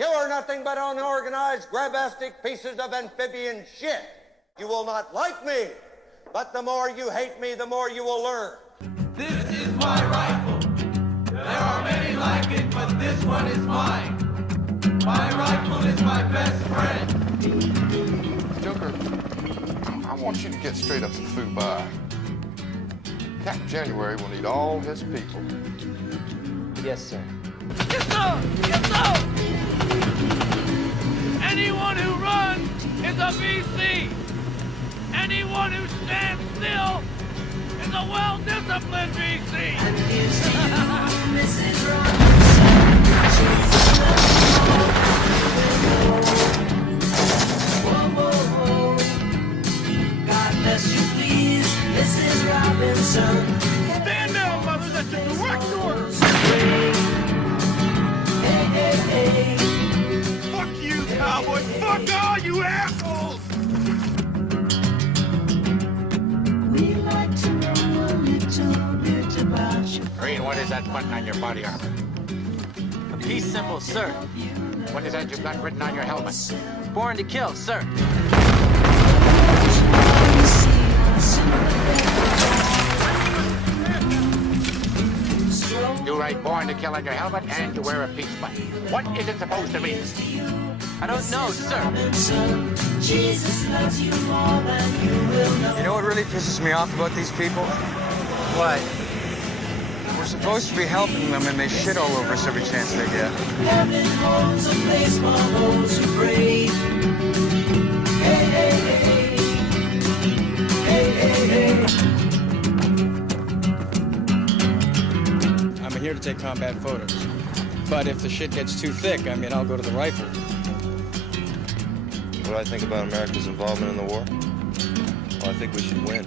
You are nothing but unorganized, grabastic pieces of amphibian shit. You will not like me, but the more you hate me, the more you will learn. This is my rifle. There are many like it, but this one is mine. My rifle is my best friend. Joker, I want you to get straight up to Fubai. Captain January will need all his people. Yes, sir. Yes, sir! Yes, sir! Anyone who runs is a VC. Anyone who stands still is a well-disciplined VC. And here's to you, Mrs. Robinson. Jesus loves you more than whoa, whoa, whoa. God bless you, please, Mrs. Robinson. Stand down, mother. That's a direct order. Hey, hey, hey. Fuck you, cowboy. Fuck all you assholes. We like to know a little bit about you. Green, what is that button on your body armor? A peace symbol, sir. What is that you've got written on your helmet? Born to kill, sir. You write born to kill on your helmet and you wear a peace button. What is it supposed to mean? I don't know, sir. Jesus loves you more than you will know. You know what really pisses me off about these people? What? We're supposed to be helping them and they shit all over us every chance they get. Heaven holds a place for those who pray. Hey, hey, hey. Hey, hey, hey. I'm here to take combat photos. But if the shit gets too thick, I'll go to the rifle. What do I think about America's involvement in the war? Well, I think we should win.